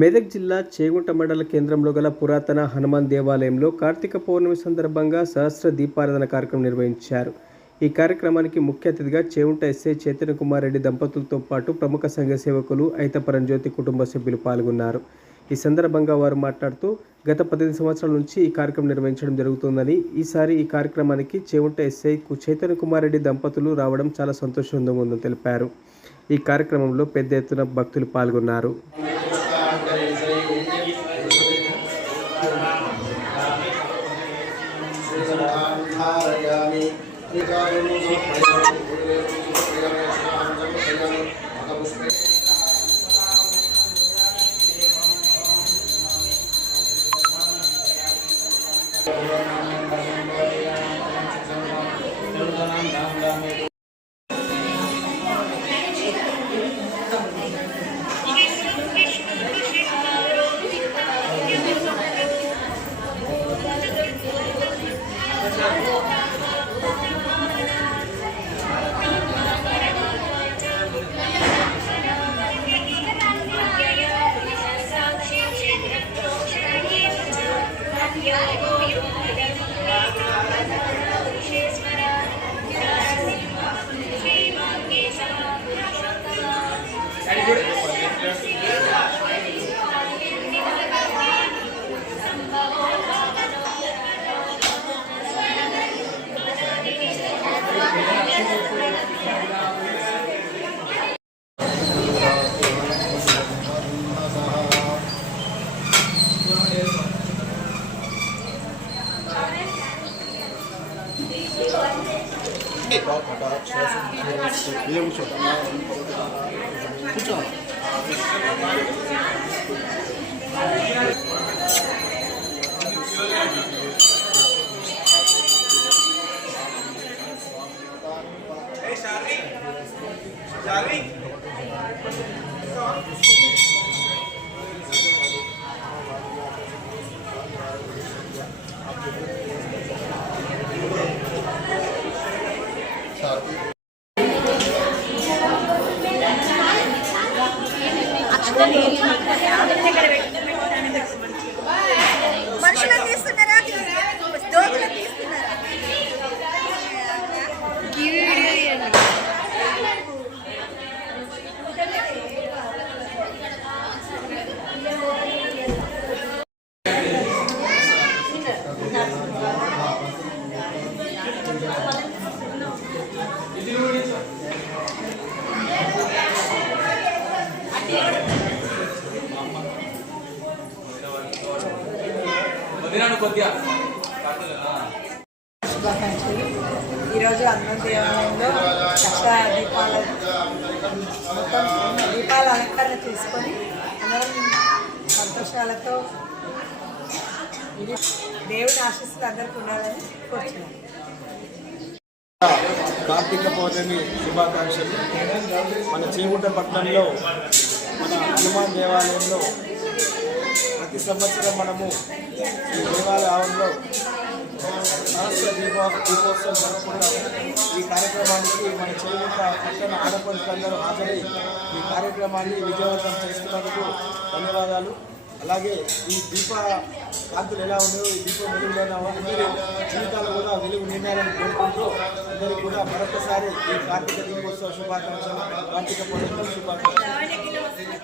మెదక్ జిల్లా చేగుంట మండల కేంద్రంలో గల పురాతన హనుమాన్ దేవాలయంలో కార్తీక పౌర్ణమి సందర్భంగా సహస్ర దీపారాధన కార్యక్రమం నిర్వహించారు. ఈ కార్యక్రమానికి ముఖ్య అతిథిగా చేగుంట ఎస్ఐ చైతన్య కుమార్ రెడ్డి దంపతులతో పాటు ప్రముఖ సంఘ సేవకులు ఐతపరం జ్యోతి కుటుంబ సభ్యులు పాల్గొన్నారు. ఈ సందర్భంగా వారు మాట్లాడుతూ గత 15 సంవత్సరాల నుంచి ఈ కార్యక్రమం నిర్వహించడం జరుగుతుందని, ఈసారి ఈ కార్యక్రమానికి చేగుంట ఎస్ఐ చైతన్య కుమార్ రెడ్డి దంపతులు రావడం చాలా సంతోషంగా ఉందని తెలిపారు. ఈ కార్యక్రమంలో పెద్ద ఎత్తున భక్తులు పాల్గొన్నారు. ఈరోజు హనుమాన్ దేవాలయంలో దీపాల అలంకరణ చేసుకొని అందరం సంతోషాలతో దేవుని ఆశీస్సులు అందరికీ ఉండాలని కోరుతున్నాను. కార్తీక పౌర్ణమి శుభాకాంక్షలు. మన చేగుంట పట్టణంలో మన హనుమాన్ దేవాలయంలో ప్రతి సంవత్సరం మనము ఈ దేవాలయంలో సహస్ర దీపోత్సవం జరుపుకుంటాము. ఈ కార్యక్రమానికి మన చేగుంట పట్టణ ఆడపడులందరూ హాజరై ఈ కార్యక్రమాన్ని విజయవంతం చేస్తున్నందుకు ధన్యవాదాలు. అలాగే ఈ దీప కాంతులు ఎలా ఉన్నాయో ఈ దీపం వెలుగులోనే అందరి జీవితాలు కూడా వెలుగు నిండాలని కోరుకుంటూ అందరికీ కూడా మరొకసారి ఈ కార్తీక దీపోత్సవ శుభాకాంక్షలు, కార్తీక పౌర్ణమి శుభాకాంక్షలు.